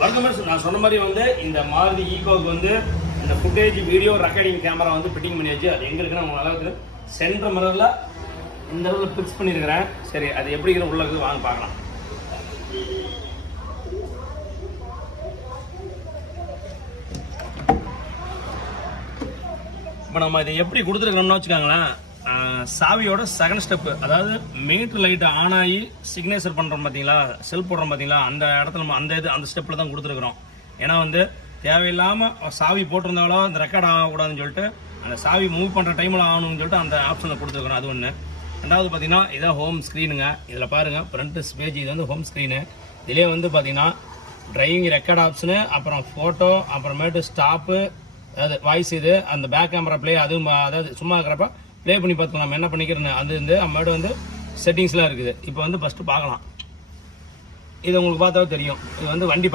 வழக்கமாக நான் சொன்ன மாதிரி வந்து இந்த மாருதி ஈகோவுக்கு வந்து இந்த ஃபுட்டேஜ் வீடியோ ரெக்கார்டிங் கேமரா வந்து ஃபிட்டிங் பண்ணி வச்சு அது எங்கே இருக்குன்னு அவங்க அளவுக்கு சென்டர் மிரரில் இந்த அளவில் ஃபிக்ஸ் பண்ணியிருக்கிறேன். சரி அது எப்படி இருக்கிற உள்ளது வாங்க பார்க்கலாம். இப்போ நம்ம இதை எப்படி கொடுத்துருக்கோம்னு வச்சுக்கோங்களேன். சாவியோட செகண்ட் ஸ்டெப்பு, அதாவது மீட்டர் லைட் ஆன் ஆகி சிக்னேச்சர் பண்ணுறோம் பார்த்தீங்களா, செல் போடுறோம் பார்த்தீங்களா, அந்த இடத்துல நம்ம அந்த ஸ்டெப்பில் தான் கொடுத்துருக்குறோம். ஏன்னா வந்து தேவையில்லாமல் சாவி போட்டிருந்தாலும் அந்த ரெக்கார்ட் ஆகக்கூடாதுன்னு சொல்லிட்டு அந்த சாவி மூவ் பண்ணுற டைமில் ஆகணும்னு சொல்லிட்டு அந்த ஆப்ஷனில் கொடுத்துருக்குறோம். அது ஒன்று. ரெண்டாவது பார்த்தீங்கன்னா இதான் ஹோம் ஸ்க்ரீனுங்க. இதில் பாருங்கள் ஃப்ரண்ட் பேஜ், இது வந்து ஹோம் ஸ்க்ரீனு. இதிலே வந்து பார்த்தீங்கன்னா டிரைவிங் ரெக்கார்ட் ஆப்ஷனு, அப்புறம் ஃபோட்டோ, அப்புறமேட்டு ஸ்டாப்பு, அதாவது வாய்ஸ், இது அந்த பேக் கேமரா ப்ளே, அதுவும் அதாவது சும்மா இருக்கிறப்ப ப்ளே பண்ணி பார்த்துக்கலாம் நம்ம என்ன பண்ணிக்கிறேன்னு. அது வந்து நம்மளோட வந்து செட்டிங்ஸ்லாம் இருக்குது. இப்போ வந்து ஃபஸ்ட்டு பார்க்கலாம். இது உங்களுக்கு பார்த்தாவே தெரியும். இது வந்து வண்டி